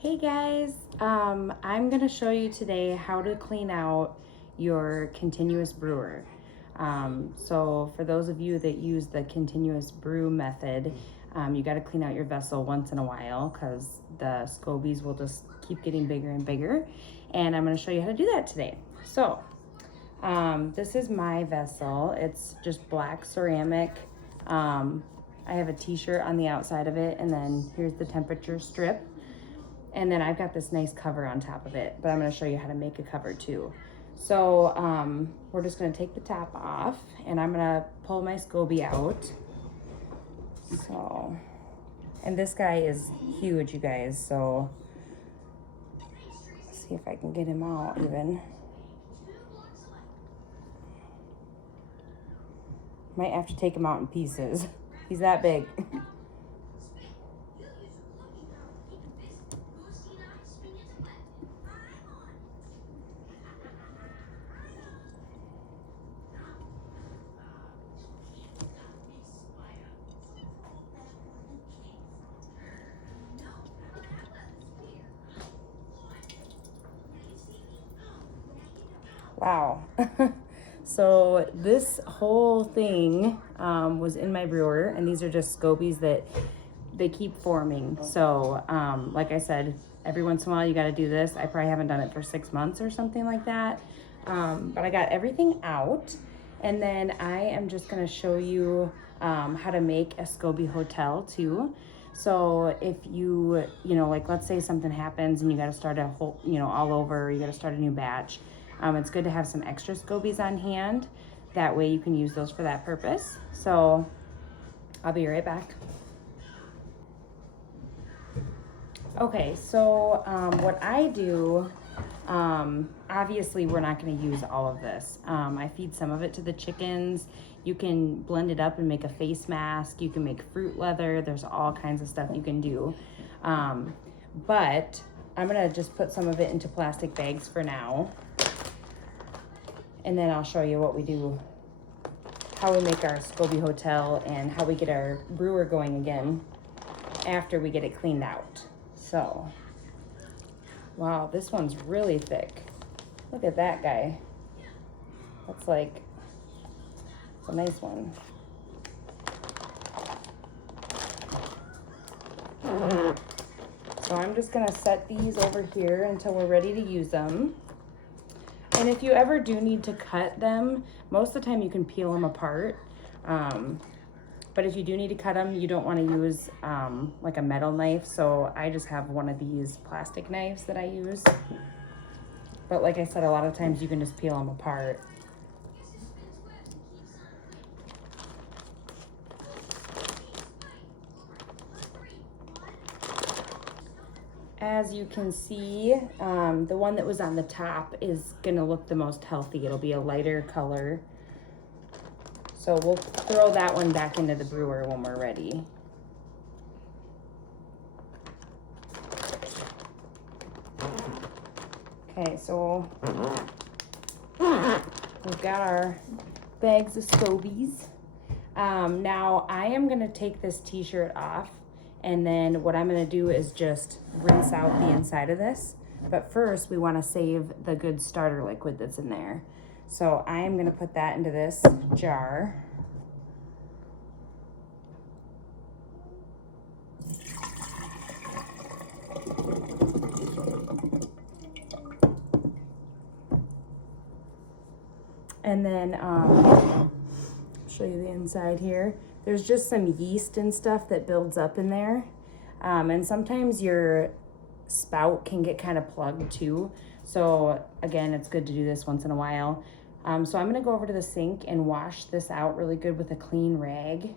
Hey guys, I'm going to show you today how to clean out your continuous brewer. So for those of you that use the continuous brew method, you got to clean out your vessel once in a while because the scobies will just keep getting bigger and bigger. And I'm going to show you how to do that today. So this is my vessel. It's just black ceramic. I have a t-shirt on the outside of it, and then here's the temperature strip. And then I've got this nice cover on top of it, but I'm going to show you how to make a cover too. So we're just going to take the top off, and I'm going to pull my SCOBY out. So, and this guy is huge, you guys, so let's see if I can get him out even. Might have to take him out in pieces. He's that big. Wow. So this whole thing was in my brewer, and these are just scobies that they keep forming. So like I said, every once in a while you got to do this. I probably haven't done it for 6 months or something like that. But I got everything out, and then I am just going to show you how to make a SCOBY hotel too. So if you know, like let's say something happens and you got to start a whole, all over, you got to start a new batch. It's good to have some extra scobies on hand. That way you can use those for that purpose. So I'll be right back. Okay, so what I do, obviously we're not going to use all of this. I feed some of it to the chickens. You can blend it up and make a face mask. You can make fruit leather. There's all kinds of stuff you can do. But I'm going to just put some of it into plastic bags for now. And then I'll show you what we do, how we make our SCOBY hotel and how we get our brewer going again after we get it cleaned out. So, wow, this one's really thick. Look at that guy. That's like, it's a nice one. So I'm just gonna set these over here until we're ready to use them. And if you ever do need to cut them, most of the time you can peel them apart. But if you do need to cut them, you don't want to use like a metal knife. So I just have one of these plastic knives that I use. But like I said, a lot of times you can just peel them apart. As you can see, the one that was on the top is gonna look the most healthy. It'll be a lighter color. So we'll throw that one back into the brewer when we're ready. Okay, so we've got our bags of scobies. Now I am gonna take this t-shirt off, and then what I'm gonna do is just rinse out the inside of this. But first we wanna save the good starter liquid that's in there. So I am gonna put that into this jar. And then I'll show you the inside here. There's just some yeast and stuff that builds up in there. And sometimes your spout can get kind of plugged too. So again, it's good to do this once in a while. So I'm gonna go over to the sink and wash this out really good with a clean rag.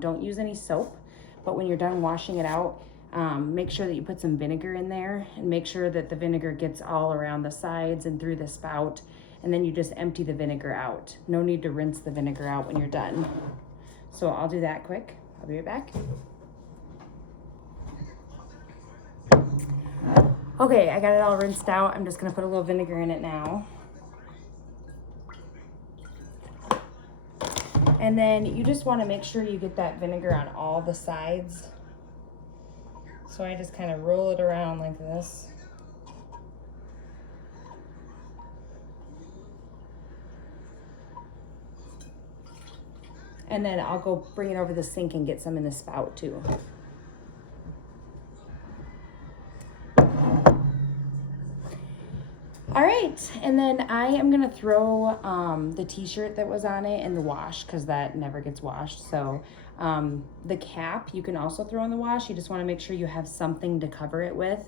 Don't use any soap, but when you're done washing it out, make sure that you put some vinegar in there and make sure that the vinegar gets all around the sides and through the spout. And then you just empty the vinegar out. No need to rinse the vinegar out when you're done. So I'll do that quick. I'll be right back. Okay, I got it all rinsed out. I'm just gonna put a little vinegar in it now. And then you just wanna make sure you get that vinegar on all the sides. So I just kind of roll it around like this. And then I'll go bring it over the sink and get some in the spout too. All right, and then I am gonna throw the t-shirt that was on it in the wash because that never gets washed. So the cap you can also throw in the wash. You just wanna make sure you have something to cover it with,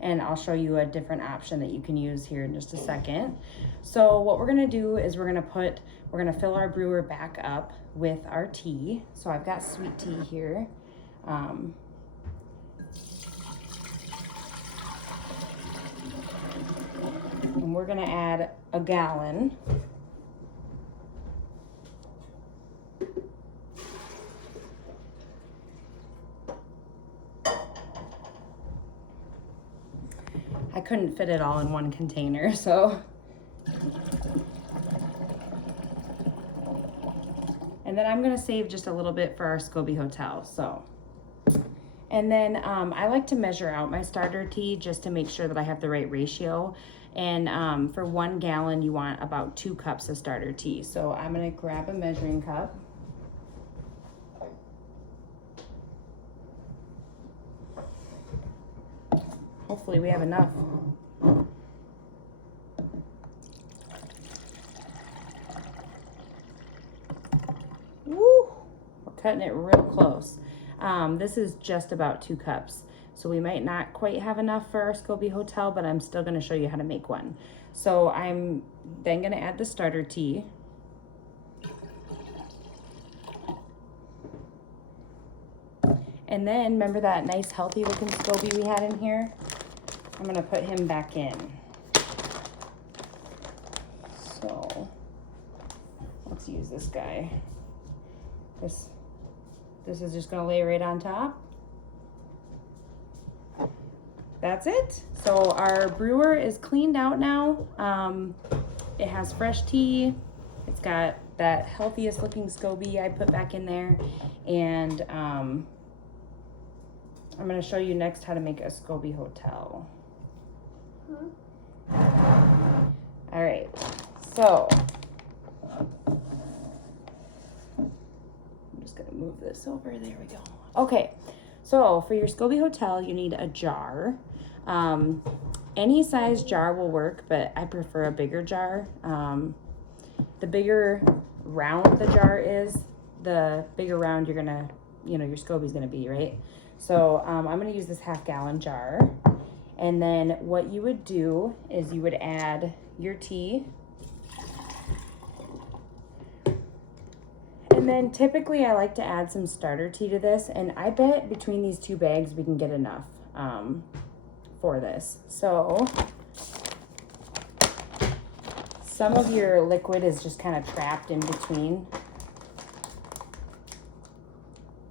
and I'll show you a different option that you can use here in just a second. So what we're gonna do is we're gonna fill our brewer back up with our tea. So I've got sweet tea here. And we're gonna add a gallon. I couldn't fit it all in one container, so. And then I'm gonna save just a little bit for our SCOBY hotel, so. And then I like to measure out my starter tea just to make sure that I have the right ratio. And for 1 gallon, you want about 2 cups of starter tea. So I'm gonna grab a measuring cup. Hopefully we have enough. Woo! We're cutting it real close. This is just about 2 cups. So we might not quite have enough for our SCOBY hotel, but I'm still gonna show you how to make one. So I'm then gonna add the starter tea. And then remember that nice healthy looking SCOBY we had in here? I'm gonna put him back in. So let's use this guy. This is just gonna lay right on top. That's it. So our brewer is cleaned out now. It has fresh tea. It's got that healthiest looking SCOBY I put back in there. And I'm gonna show you next how to make a SCOBY hotel. All right, so I'm just gonna move this over. There we go. Okay, so for your SCOBY hotel, you need a jar. Any size jar will work, but I prefer a bigger jar. The bigger round the jar is, the bigger round you're gonna, your SCOBY's gonna be, right? So I'm gonna use this 1/2 gallon jar. And then what you would do is you would add your tea. And then typically I like to add some starter tea to this, and I bet between these 2 bags we can get enough for this. So some of your liquid is just kind of trapped in between.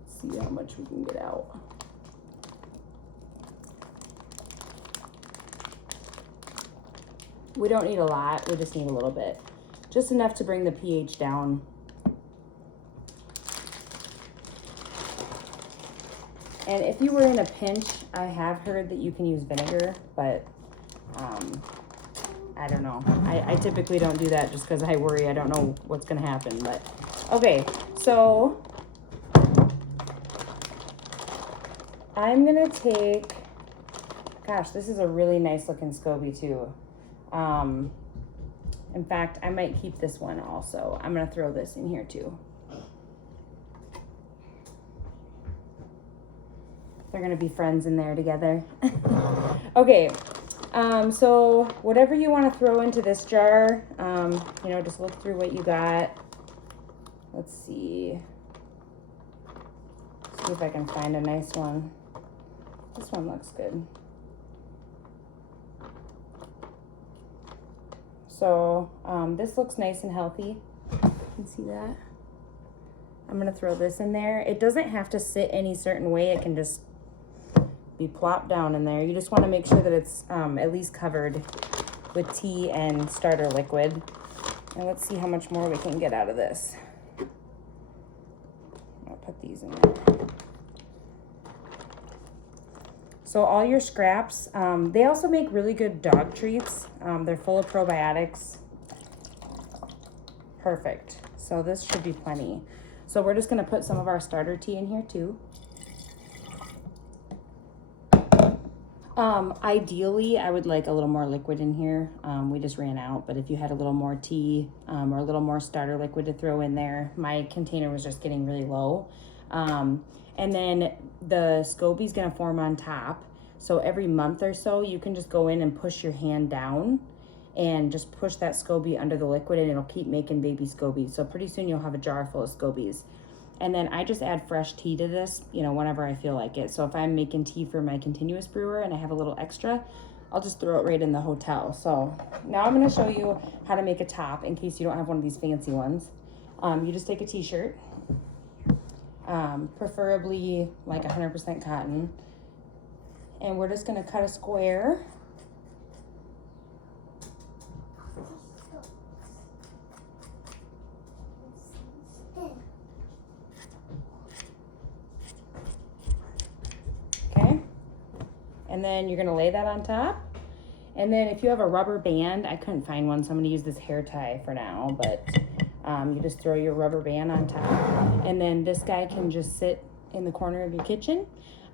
Let's see how much we can get out. We don't need a lot, we just need a little bit. Just enough to bring the pH down. And if you were in a pinch, I have heard that you can use vinegar, but I don't know. I typically don't do that just because I worry I don't know what's gonna happen, but okay, so I'm gonna take, gosh, this is a really nice looking SCOBY too. In fact, I might keep this one also. I'm gonna throw this in here too. They're gonna be friends in there together. Okay, so whatever you wanna throw into this jar, just look through what you got. Let's see if I can find a nice one. This one looks good. So this looks nice and healthy. You can see that. I'm gonna throw this in there. It doesn't have to sit any certain way. It can just be plopped down in there. You just wanna make sure that it's at least covered with tea and starter liquid. And let's see how much more we can get out of this. I'll put these in there. So all your scraps, they also make really good dog treats. They're full of probiotics. Perfect. So this should be plenty. So we're just gonna put some of our starter tea in here too. Ideally, I would like a little more liquid in here. We just ran out, but if you had a little more tea or a little more starter liquid to throw in there, my container was just getting really low. And then the SCOBY's gonna form on top. So every month or so, you can just go in and push your hand down and just push that SCOBY under the liquid and it'll keep making baby SCOBYs. So pretty soon you'll have a jar full of SCOBYs. And then I just add fresh tea to this, you know, whenever I feel like it. So if I'm making tea for my continuous brewer and I have a little extra, I'll just throw it right in the hotel. So now I'm gonna show you how to make a top in case you don't have one of these fancy ones. You just take a t-shirt, preferably like 100% cotton. And we're just gonna cut a square. Okay, and then you're gonna lay that on top. And then if you have a rubber band, I couldn't find one, so I'm gonna use this hair tie for now, but you just throw your rubber band on top. And then this guy can just sit in the corner of your kitchen.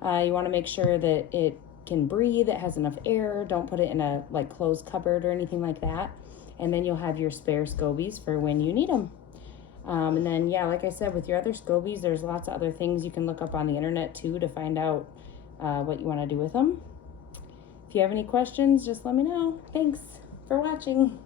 You wanna make sure that it can breathe, it has enough air, don't put it in a like closed cupboard or anything like that. And then you'll have your spare SCOBYs for when you need them. And then, yeah, like I said, with your other SCOBYs, there's lots of other things you can look up on the internet too to find out what you want to do with them. If you have any questions, just let me know. Thanks for watching.